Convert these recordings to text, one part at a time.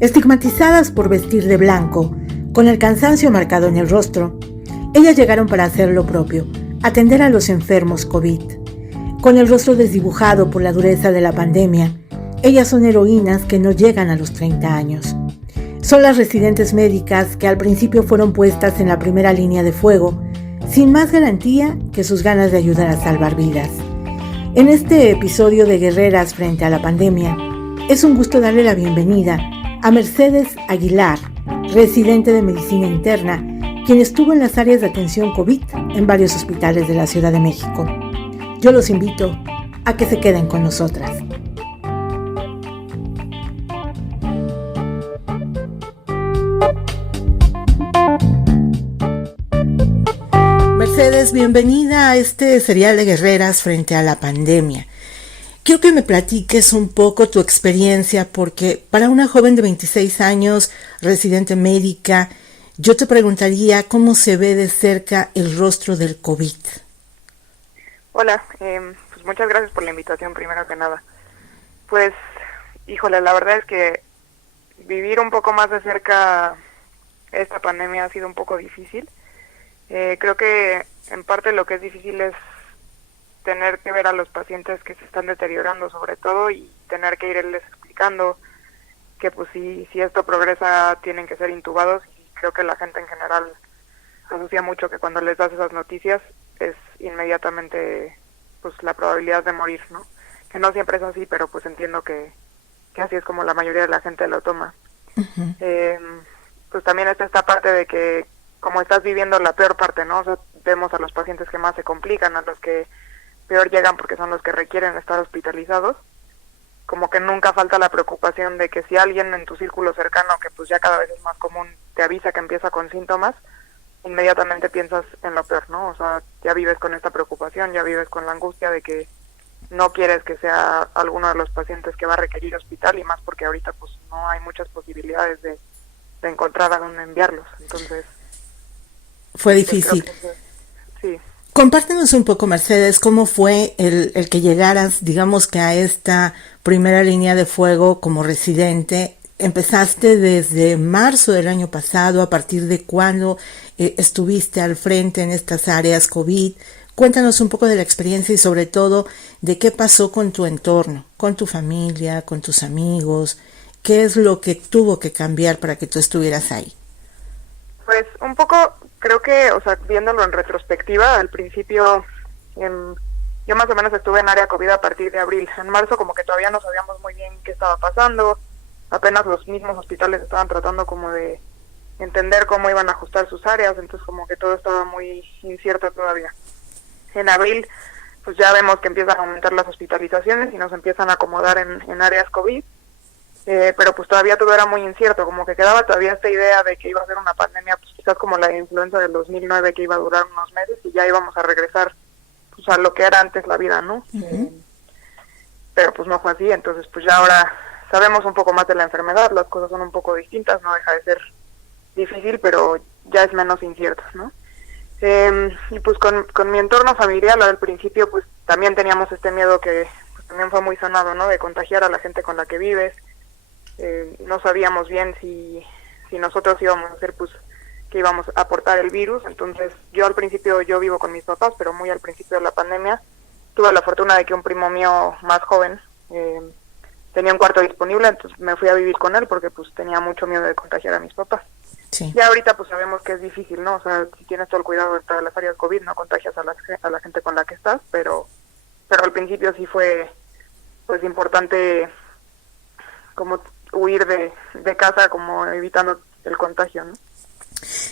Estigmatizadas por vestir de blanco, con el cansancio marcado en el rostro, ellas llegaron para hacer lo propio, atender a los enfermos COVID. Con el rostro desdibujado por la dureza de la pandemia, ellas son heroínas que no llegan a los 30 años. Son las residentes médicas que al principio fueron puestas en la primera línea de fuego, sin más garantía que sus ganas de ayudar a salvar vidas. En este episodio de Guerreras frente a la pandemia, es un gusto darle la bienvenida a Mercedes Aguilar, residente de medicina interna, quien estuvo en las áreas de atención COVID en varios hospitales de la Ciudad de México. Yo los invito a que se queden con nosotras. Mercedes, bienvenida a este serial de Guerreras frente a la pandemia. Quiero que me platiques un poco tu experiencia, porque para una joven de 26 años, residente médica, yo te preguntaría cómo se ve de cerca el rostro del COVID. Hola, pues muchas gracias por la invitación, primero que nada. Pues, híjole, la verdad es que vivir un poco más de cerca esta pandemia ha sido un poco difícil. Creo que en parte lo que es difícil es tener que ver a los pacientes que se están deteriorando sobre todo y tener que irles explicando que pues si esto progresa tienen que ser intubados, y creo que la gente en general asocia mucho que cuando les das esas noticias es inmediatamente pues la probabilidad de morir, ¿no? Que no siempre es así, pero pues entiendo que así es como la mayoría de la gente lo toma. Uh-huh. Pues también está esta parte de que como estás viviendo la peor parte, ¿no? O sea, vemos a los pacientes que más se complican, a los que peor llegan porque son los que requieren estar hospitalizados. Como que nunca falta la preocupación de que si alguien en tu círculo cercano, que pues ya cada vez es más común, te avisa que empieza con síntomas, inmediatamente piensas en lo peor, ¿no? O sea, ya vives con esta preocupación, ya vives con la angustia de que no quieres que sea alguno de los pacientes que va a requerir hospital, y más porque ahorita pues no hay muchas posibilidades de encontrar a dónde enviarlos. Entonces fue difícil. Sí. Compártenos un poco, Mercedes, cómo fue el que llegaras, digamos que a esta primera línea de fuego como residente. Empezaste desde marzo del año pasado, ¿a partir de cuándo estuviste al frente en estas áreas COVID? Cuéntanos un poco de la experiencia y sobre todo de qué pasó con tu entorno, con tu familia, con tus amigos. ¿Qué es lo que tuvo que cambiar para que tú estuvieras ahí? Pues un poco, creo que, o sea, viéndolo en retrospectiva, al principio yo más o menos estuve en área COVID a partir de abril. En marzo como que todavía no sabíamos muy bien qué estaba pasando, apenas los mismos hospitales estaban tratando como de entender cómo iban a ajustar sus áreas, entonces como que todo estaba muy incierto todavía. En abril pues ya vemos que empiezan a aumentar las hospitalizaciones y nos empiezan a acomodar en áreas COVID. Pero pues todavía todo era muy incierto, como que quedaba todavía esta idea de que iba a ser una pandemia, pues quizás como la influenza del 2009, que iba a durar unos meses y ya íbamos a regresar pues a lo que era antes la vida, ¿no? Uh-huh. Pero pues no fue así, entonces pues ya ahora sabemos un poco más de la enfermedad, las cosas son un poco distintas, no deja de ser difícil, pero ya es menos incierto, ¿no? Y pues con mi entorno familiar al principio pues también teníamos este miedo que pues, también fue muy sonado, ¿no? De contagiar a la gente con la que vives. No sabíamos bien si nosotros íbamos a hacer pues que íbamos a aportar el virus. Entonces yo al principio, yo vivo con mis papás, pero muy al principio de la pandemia tuve la fortuna de que un primo mío más joven tenía un cuarto disponible, entonces me fui a vivir con él porque pues tenía mucho miedo de contagiar a mis papás. Sí. Ya ahorita pues sabemos que es difícil, ¿no? O sea, si tienes todo el cuidado de todas las áreas COVID, no contagias a la gente con la que estás, pero al principio sí fue pues importante como huir de casa, como evitando el contagio, ¿no?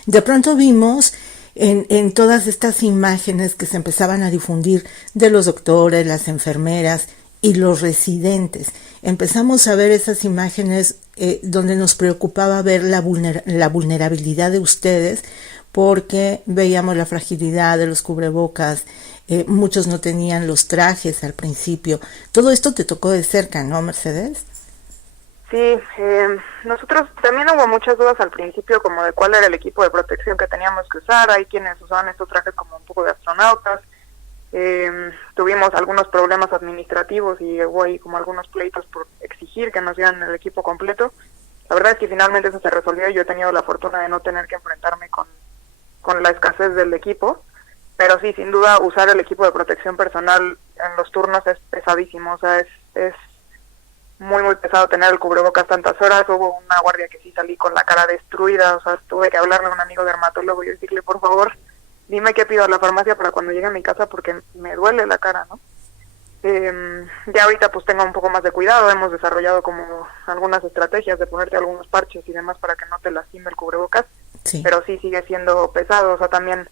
De pronto vimos en todas estas imágenes que se empezaban a difundir de los doctores, las enfermeras y los residentes. Empezamos a ver esas imágenes donde nos preocupaba ver la vulnerabilidad de ustedes, porque veíamos la fragilidad de los cubrebocas, muchos no tenían los trajes al principio. Todo esto te tocó de cerca, ¿no, Mercedes? Sí, nosotros también hubo muchas dudas al principio como de cuál era el equipo de protección que teníamos que usar. Hay quienes usaban estos trajes como un poco de astronautas. Tuvimos algunos problemas administrativos y hubo ahí como algunos pleitos por exigir que nos dieran el equipo completo. La verdad es que finalmente eso se resolvió y yo he tenido la fortuna de no tener que enfrentarme con la escasez del equipo, pero sí, sin duda, usar el equipo de protección personal en los turnos es pesadísimo, o sea, es muy, muy pesado tener el cubrebocas tantas horas. Hubo una guardia que sí salí con la cara destruida, o sea, tuve que hablarle a un amigo dermatólogo y decirle, por favor, dime qué pido a la farmacia para cuando llegue a mi casa porque me duele la cara, ¿no? Ya ahorita pues tengo un poco más de cuidado, hemos desarrollado como algunas estrategias de ponerte algunos parches y demás para que no te lastime el cubrebocas, sí. Pero sí sigue siendo pesado, o sea, también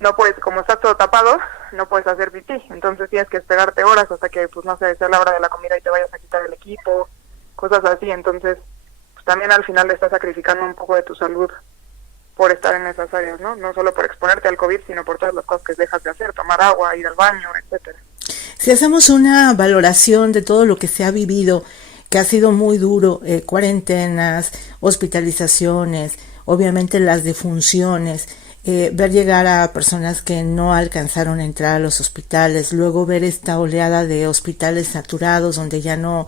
no puedes, como estás todo tapado, no puedes hacer pipí, entonces tienes que esperarte horas hasta que, pues no sé, sea la hora de la comida y te vayas a quitar el equipo, cosas así, entonces pues también al final le estás sacrificando un poco de tu salud por estar en esas áreas, ¿no? No solo por exponerte al COVID, sino por todas las cosas que dejas de hacer, tomar agua, ir al baño, etcétera. Si hacemos una valoración de todo lo que se ha vivido, que ha sido muy duro, cuarentenas, hospitalizaciones, obviamente las defunciones, ver llegar a personas que no alcanzaron a entrar a los hospitales, luego ver esta oleada de hospitales saturados donde ya no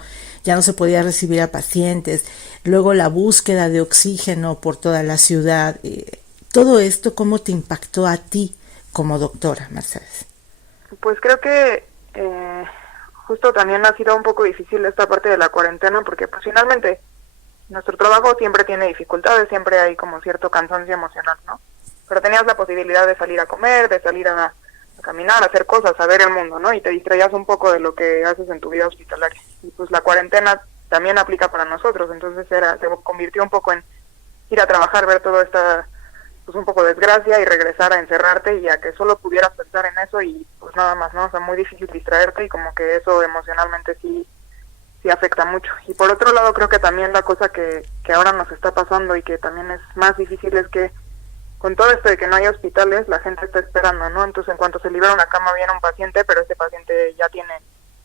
se podía recibir a pacientes, luego la búsqueda de oxígeno por toda la ciudad, todo esto, ¿cómo te impactó a ti como doctora, Mercedes? Pues creo que justo también ha sido un poco difícil esta parte de la cuarentena porque pues finalmente nuestro trabajo siempre tiene dificultades, siempre hay como cierto cansancio emocional, ¿no? Pero tenías la posibilidad de salir a comer, de salir a caminar, a hacer cosas, a ver el mundo, ¿no? Y te distraías un poco de lo que haces en tu vida hospitalaria. Y pues la cuarentena también aplica para nosotros, entonces se convirtió un poco en ir a trabajar, ver toda esta, pues un poco desgracia y regresar a encerrarte y a que solo pudieras pensar en eso y pues nada más, ¿no? O sea, muy difícil distraerte y como que eso emocionalmente sí afecta mucho. Y por otro lado creo que también la cosa que ahora nos está pasando y que también es más difícil es que con todo esto de que no hay hospitales, la gente está esperando, ¿no? Entonces, en cuanto se libera una cama, viene un paciente, pero ese paciente ya tiene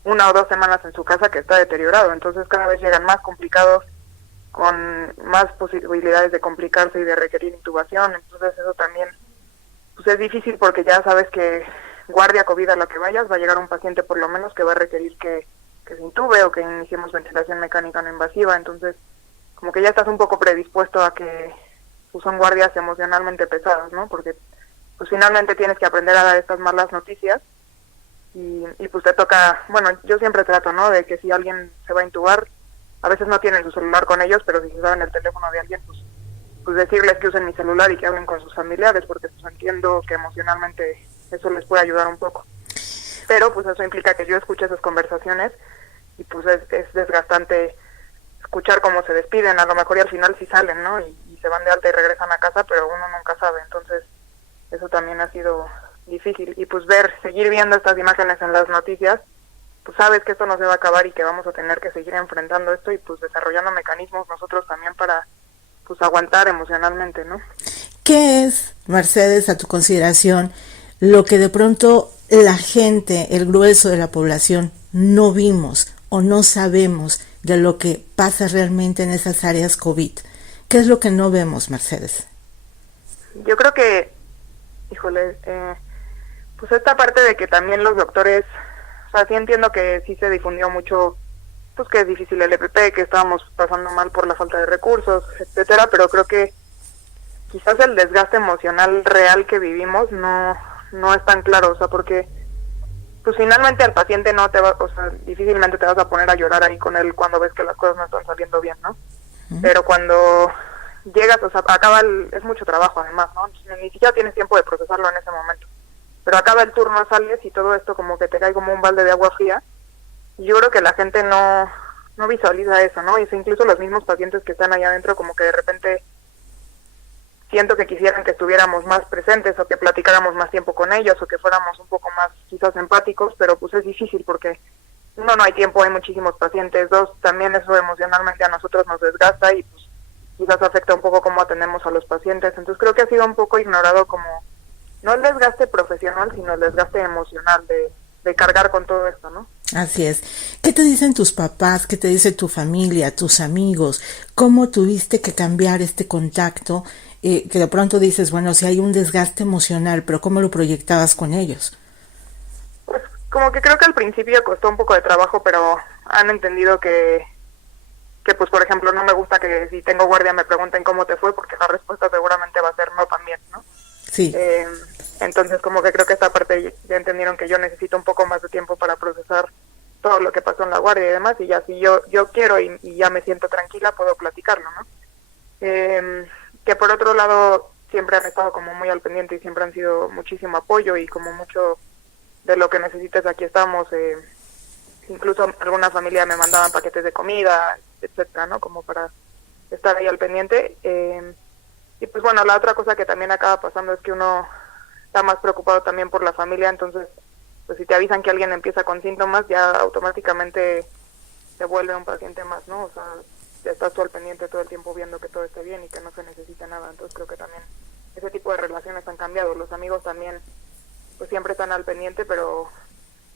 1 o 2 semanas en su casa que está deteriorado. Entonces, cada vez llegan más complicados, con más posibilidades de complicarse y de requerir intubación. Entonces, eso también pues es difícil porque ya sabes que guardia COVID a la que vayas, va a llegar un paciente por lo menos que va a requerir que se intube o que iniciemos ventilación mecánica no invasiva. Entonces, como que ya estás un poco predispuesto a que pues son guardias emocionalmente pesadas, ¿no? Porque pues finalmente tienes que aprender a dar estas malas noticias y pues te toca, bueno, yo siempre trato, ¿no? De que si alguien se va a intubar, a veces no tienen su celular con ellos, pero si se saben el teléfono de alguien, pues decirles que usen mi celular y que hablen con sus familiares, porque pues entiendo que emocionalmente eso les puede ayudar un poco. Pero pues eso implica que yo escuche esas conversaciones y pues es desgastante escuchar cómo se despiden, a lo mejor y al final sí salen, ¿no? Y se van de alta y regresan a casa, pero uno nunca sabe, entonces eso también ha sido difícil. Y pues seguir viendo estas imágenes en las noticias, pues sabes que esto no se va a acabar y que vamos a tener que seguir enfrentando esto y pues desarrollando mecanismos nosotros también para pues aguantar emocionalmente, ¿no? ¿Qué es, Mercedes, a tu consideración, lo que de pronto la gente, el grueso de la población, no vimos o no sabemos de lo que pasa realmente en esas áreas COVID? ¿Qué es lo que no vemos, Mercedes? Yo creo que, híjole, pues esta parte de que también los doctores, o sea, sí entiendo que sí se difundió mucho, pues que es difícil el EPP, que estábamos pasando mal por la falta de recursos, etcétera, pero creo que quizás el desgaste emocional real que vivimos no es tan claro, o sea, porque pues finalmente al paciente no te va, o sea, difícilmente te vas a poner a llorar ahí con él cuando ves que las cosas no están saliendo bien, ¿no? Pero cuando llegas, o sea, es mucho trabajo además, ¿no? Ni siquiera tienes tiempo de procesarlo en ese momento. Pero acaba el turno, sales y todo esto como que te cae como un balde de agua fría. Y yo creo que la gente no visualiza eso, ¿no? Y incluso los mismos pacientes que están allá adentro como que de repente siento que quisieran que estuviéramos más presentes o que platicáramos más tiempo con ellos o que fuéramos un poco más quizás empáticos, pero pues es difícil porque 1, no hay tiempo, hay muchísimos pacientes, 2, también eso emocionalmente a nosotros nos desgasta y pues quizás afecta un poco cómo atendemos a los pacientes. Entonces creo que ha sido un poco ignorado como, no el desgaste profesional, sino el desgaste emocional de cargar con todo esto, ¿no? Así es. ¿Qué te dicen tus papás? ¿Qué te dice tu familia, tus amigos? ¿Cómo tuviste que cambiar este contacto? Que de pronto dices, bueno, si hay un desgaste emocional, pero ¿cómo lo proyectabas con ellos? Como que creo que al principio costó un poco de trabajo, pero han entendido que que pues por ejemplo no me gusta que si tengo guardia me pregunten cómo te fue, porque la respuesta seguramente va a ser no también, ¿no? Sí. Entonces como que creo que esta parte ya entendieron que yo necesito un poco más de tiempo para procesar todo lo que pasó en la guardia y demás, y ya si yo quiero y ya me siento tranquila, puedo platicarlo, ¿no? Que por otro lado siempre han estado como muy al pendiente y siempre han sido muchísimo apoyo y como mucho de lo que necesites aquí estamos, incluso alguna familia me mandaban paquetes de comida, etcétera, ¿no? Como para estar ahí al pendiente. Y pues bueno, la otra cosa que también acaba pasando es que uno está más preocupado también por la familia, entonces pues si te avisan que alguien empieza con síntomas, ya automáticamente se vuelve un paciente más, ¿no? O sea, ya estás tú al pendiente todo el tiempo viendo que todo esté bien y que no se necesite nada. Entonces creo que también ese tipo de relaciones han cambiado. Los amigos también pues siempre están al pendiente, pero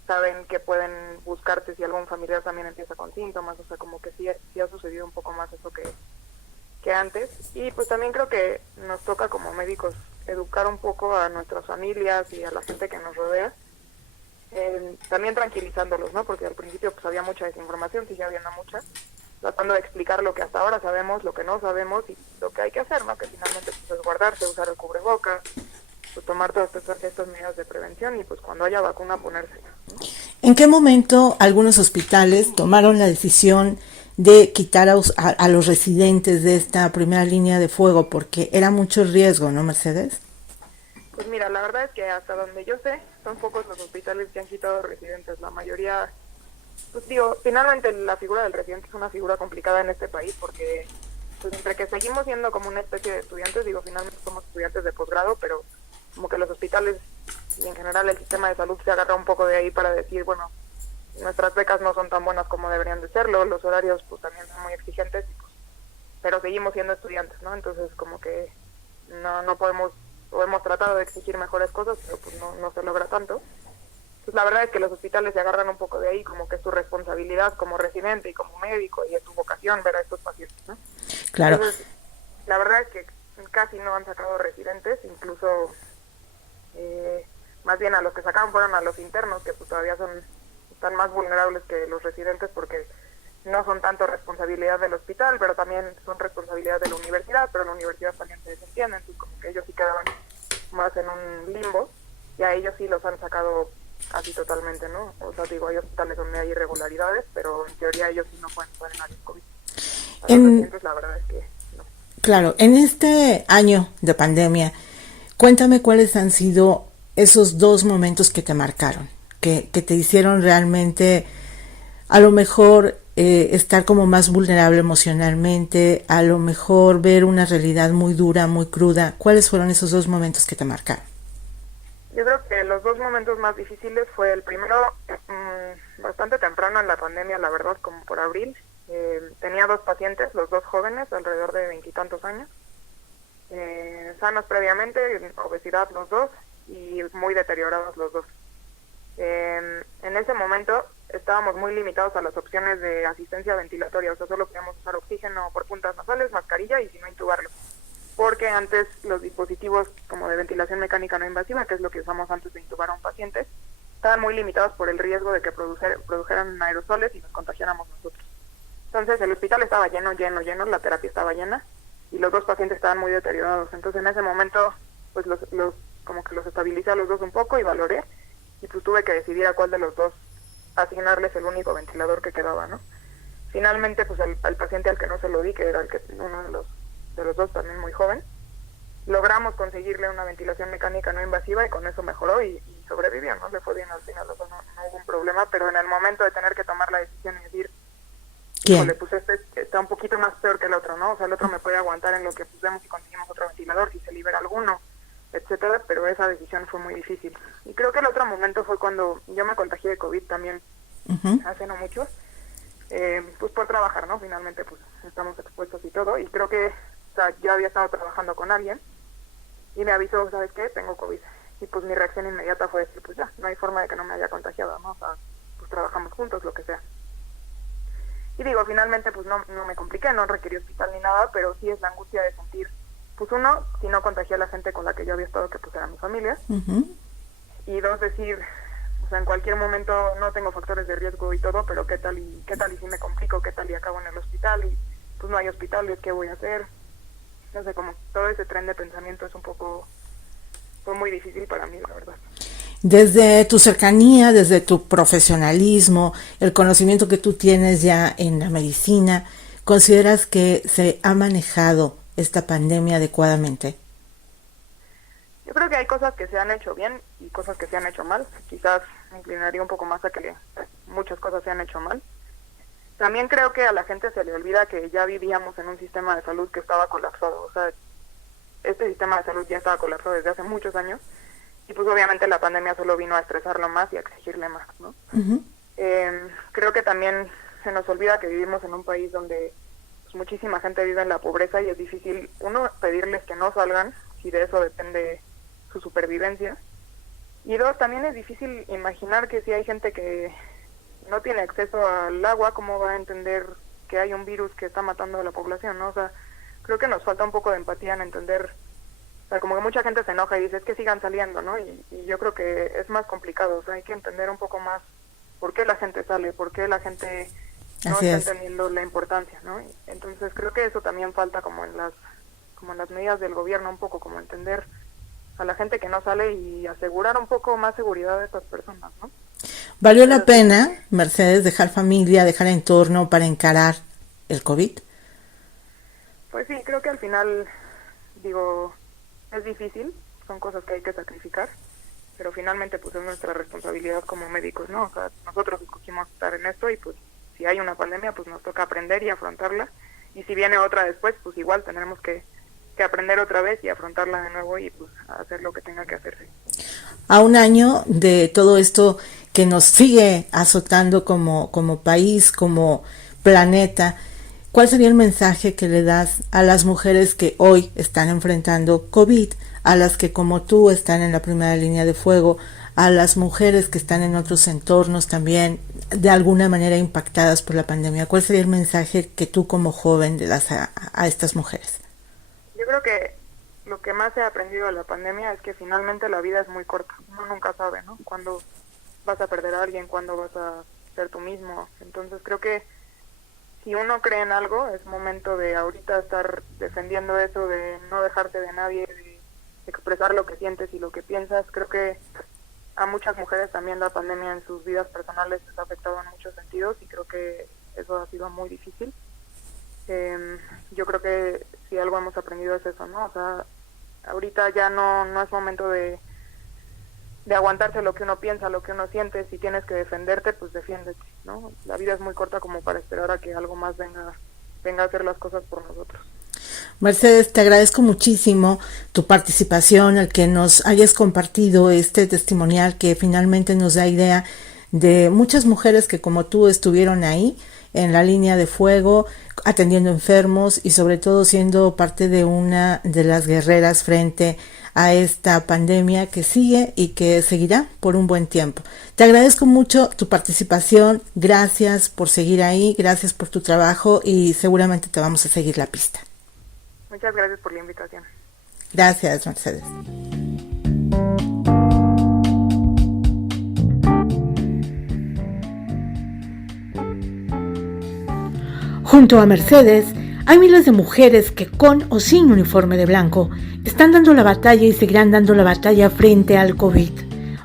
saben que pueden buscarte si algún familiar también empieza con síntomas. O sea, como que sí ha sucedido un poco más eso que antes. Y pues también creo que nos toca como médicos educar un poco a nuestras familias y a la gente que nos rodea, también tranquilizándolos, ¿no? Porque al principio pues había mucha desinformación, sigue habiendo mucha, tratando de explicar lo que hasta ahora sabemos, lo que no sabemos y lo que hay que hacer, ¿no? Que finalmente pues, es guardarse, usar el cubrebocas, pues tomar todas estas medidas de prevención y pues cuando haya vacuna ponérsela, ¿no? ¿En qué momento algunos hospitales tomaron la decisión de quitar a los residentes de esta primera línea de fuego? Porque era mucho riesgo, ¿no, Mercedes? Pues mira, la verdad es que hasta donde yo sé, son pocos los hospitales que han quitado residentes. La mayoría, pues digo, finalmente la figura del residente es una figura complicada en este país porque pues entre que seguimos siendo como una especie de estudiantes, digo, finalmente somos estudiantes de posgrado, pero como que los hospitales y en general el sistema de salud se agarra un poco de ahí para decir, bueno, nuestras becas no son tan buenas como deberían de serlo, los horarios pues también son muy exigentes, pues, pero seguimos siendo estudiantes, ¿no? Entonces como que no podemos, o hemos tratado de exigir mejores cosas, pero pues no se logra tanto. Pues la verdad es que los hospitales se agarran un poco de ahí, como que es tu responsabilidad como residente y como médico y es tu vocación ver a estos pacientes, ¿no? Claro. Entonces, la verdad es que casi no han sacado residentes, incluso más bien a los que sacaron fueron a los internos, que pues todavía están más vulnerables que los residentes porque no son tanto responsabilidad del hospital, pero también son responsabilidad de la universidad, pero la universidad también se desentiende, entonces como que ellos sí quedaban más en un limbo y a ellos sí los han sacado casi totalmente, ¿no? O sea, digo, hay hospitales donde hay irregularidades, pero en teoría ellos sí no pueden estar en áreas COVID. A los residentes la verdad es que no. Claro, en este año de pandemia, cuéntame cuáles han sido esos dos momentos que te marcaron, que te hicieron realmente, a lo mejor, estar como más vulnerable emocionalmente, a lo mejor ver una realidad muy dura, muy cruda. ¿Cuáles fueron esos dos momentos que te marcaron? Yo creo que los dos momentos más difíciles fue el primero, bastante temprano en la pandemia, la verdad, como por abril. Tenía dos pacientes, los dos jóvenes, alrededor de 20 y tantos años, sanos previamente, obesidad los dos y muy deteriorados los dos. En ese momento estábamos muy limitados a las opciones de asistencia ventilatoria, o sea, solo podíamos usar oxígeno por puntas nasales, mascarilla y si no intubarlo. Porque antes los dispositivos como de ventilación mecánica no invasiva, que es lo que usamos antes de intubar a un paciente, estaban muy limitados por el riesgo de que produjeran aerosoles y nos contagiáramos nosotros. Entonces el hospital estaba lleno, la terapia estaba llena y los dos pacientes estaban muy deteriorados. Entonces en ese momento pues como que los estabilicé a los dos un poco y valoré y pues tuve que decidir a cuál de los dos asignarles el único ventilador que quedaba, ¿no? Finalmente pues al paciente al que no se lo di, que era uno de los dos también muy joven, logramos conseguirle una ventilación mecánica no invasiva y con eso mejoró y sobrevivió, ¿no? Le fue bien al final, o sea, no hubo un problema, pero en el momento de tener que tomar la decisión y decir, híjole, pues este está un poquito más peor que el otro, ¿no? O sea, el otro me puede aguantar en lo que pues vemos si conseguimos otro ventilador, si se libera alguno, etcétera, pero esa decisión fue muy difícil. Y creo que el otro momento fue cuando yo me contagié de COVID también, hace no mucho, pues por trabajar, ¿no? Finalmente pues estamos expuestos y todo, y creo que, o sea, yo había estado trabajando con alguien y me avisó, ¿sabes qué? Tengo COVID. Y pues mi reacción inmediata fue decir, pues ya, no hay forma de que no me haya contagiado, ¿no? O sea, pues trabajamos juntos, lo que sea. Y digo, finalmente pues no me compliqué, no requerí hospital ni nada, pero sí es la angustia de sentir, pues uno, si no contagié a la gente con la que yo había estado, que pues era mi familia, y dos, decir, O sea, en cualquier momento no tengo factores de riesgo y todo, pero qué tal y si me complico, qué tal y acabo en el hospital y pues no hay hospitales, ¿qué voy a hacer? No sé, como todo ese tren de pensamiento es fue muy difícil para mí, la verdad. Desde tu cercanía, desde tu profesionalismo, el conocimiento que tú tienes ya en la medicina, ¿consideras que se ha manejado esta pandemia adecuadamente? Yo creo que hay cosas que se han hecho bien y cosas que se han hecho mal. Quizás me inclinaría un poco más a que muchas cosas se han hecho mal. También creo que a la gente se le olvida que ya vivíamos en un sistema de salud que estaba colapsado. O sea, este sistema de salud ya estaba colapsado desde hace muchos años y pues obviamente la pandemia solo vino a estresarlo más y a exigirle más, ¿no? Uh-huh. Creo que también se nos olvida que vivimos en un país donde pues, muchísima gente vive en la pobreza y es difícil, uno, pedirles que no salgan, si de eso depende su supervivencia, y dos, también es difícil imaginar que si hay gente que no tiene acceso al agua, ¿cómo va a entender que hay un virus que está matando a la población, no? O sea, creo que nos falta un poco de empatía en entender, o sea, como que mucha gente se enoja y dice, es que sigan saliendo, ¿no? Y yo creo que es más complicado, o sea, hay que entender un poco más por qué la gente sale, por qué la gente no está entendiendo la importancia, ¿no? Entonces creo que eso también falta como en las medidas del gobierno, un poco como entender a la gente que no sale y asegurar un poco más seguridad de estas personas, ¿no? ¿Valió la pena, Mercedes, dejar familia, dejar entorno para encarar el COVID? Pues sí, creo que al final, digo, es difícil, son cosas que hay que sacrificar, pero finalmente pues es nuestra responsabilidad como médicos, ¿no? O sea, nosotros escogimos estar en esto y pues si hay una pandemia pues nos toca aprender y afrontarla, y si viene otra después pues igual tendremos que aprender otra vez y afrontarla de nuevo y pues hacer lo que tenga que hacerse. A un año de todo esto que nos sigue azotando como país, como planeta, ¿cuál sería el mensaje que le das a las mujeres que hoy están enfrentando COVID, a las que como tú están en la primera línea de fuego, a las mujeres que están en otros entornos también de alguna manera impactadas por la pandemia? ¿Cuál sería el mensaje que tú como joven le das a estas mujeres? Yo creo que lo que más he aprendido de la pandemia es que finalmente la vida es muy corta. Uno nunca sabe, ¿no? Cuándo vas a perder a alguien, cuándo vas a ser tú mismo. Entonces creo que si uno cree en algo, es momento de ahorita estar defendiendo eso, de no dejarse de nadie, de expresar lo que sientes y lo que piensas. Creo que a muchas mujeres también la pandemia en sus vidas personales les ha afectado en muchos sentidos y creo que eso ha sido muy difícil. Yo creo que si algo hemos aprendido es eso, ¿no? O sea, ahorita ya no es momento de aguantarse lo que uno piensa, lo que uno siente. Si tienes que defenderte, pues defiéndete, ¿no? La vida es muy corta como para esperar a que algo más venga a hacer las cosas por nosotros. Mercedes, te agradezco muchísimo tu participación, el que nos hayas compartido este testimonial que finalmente nos da idea de muchas mujeres que como tú estuvieron ahí en la línea de fuego, atendiendo enfermos y sobre todo siendo parte de una de las guerreras frente a esta pandemia que sigue y que seguirá por un buen tiempo. Te agradezco mucho tu participación, gracias por seguir ahí, gracias por tu trabajo y seguramente te vamos a seguir la pista. Muchas gracias por la invitación. Gracias, Mercedes. Junto a Mercedes, hay miles de mujeres que con o sin uniforme de blanco están dando la batalla y seguirán dando la batalla frente al COVID.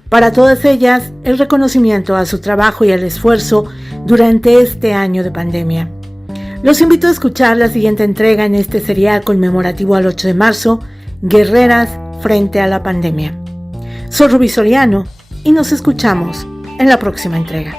Para todas ellas, el reconocimiento a su trabajo y al esfuerzo durante este año de pandemia. Los invito a escuchar la siguiente entrega en este serial conmemorativo al 8 de marzo, Guerreras frente a la pandemia. Soy Rubí Soriano y nos escuchamos en la próxima entrega.